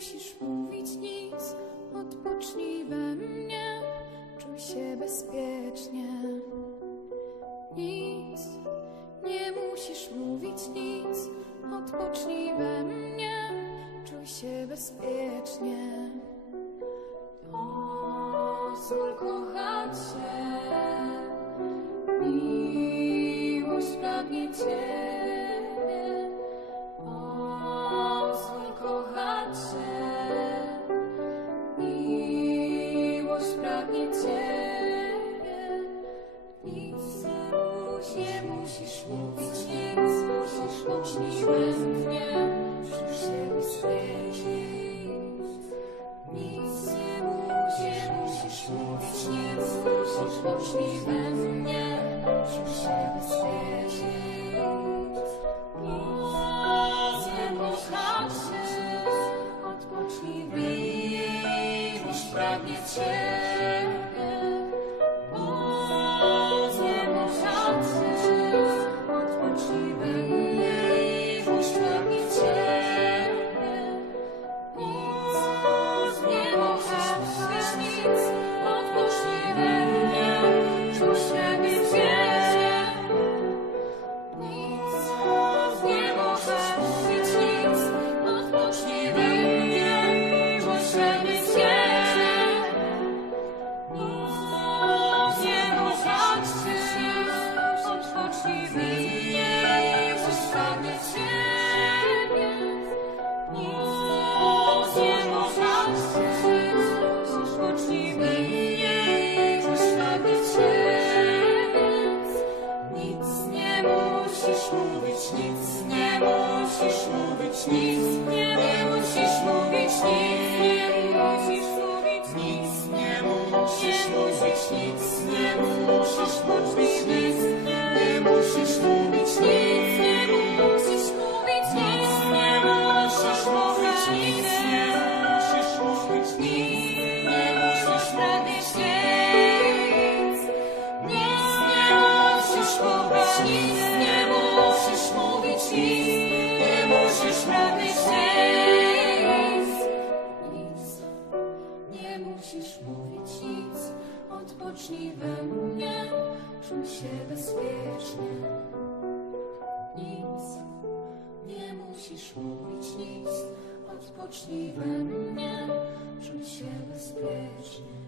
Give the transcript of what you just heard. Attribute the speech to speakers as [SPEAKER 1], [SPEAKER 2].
[SPEAKER 1] musisz mówić nic, odpocznij we mnie, czuj się bezpiecznie. Nic, nie musisz mówić nic, odpocznij we mnie, czuj się bezpiecznie. Pozwól kochać się, miłość pragnie Cię. Musisz mówić nie, musisz mówić błędnie, przyszedł świeci. Nic nie musisz, musisz mówić nie, musisz mówić błędnie, przyszedł świeci. Pozdrowiam kochaczy, odpocznij, wyjdź, pragnie Cię. Musisz mówić, nic nie musisz mówić, nic nie musisz mówić, nic nie musisz mówić, nic nie musisz mówić, nic nie musisz mówić, nic nie musisz mówić, nic nie musisz mówić, nic nie musisz mówić, nic nie musisz pragnąć nic. Nic nie musisz mówić, nic nie musisz mówić, nic odpocznij we mnie, czuj się bezpiecznie. Nic nie musisz mówić nic, odpocznij we mnie, czuj się bezpiecznie.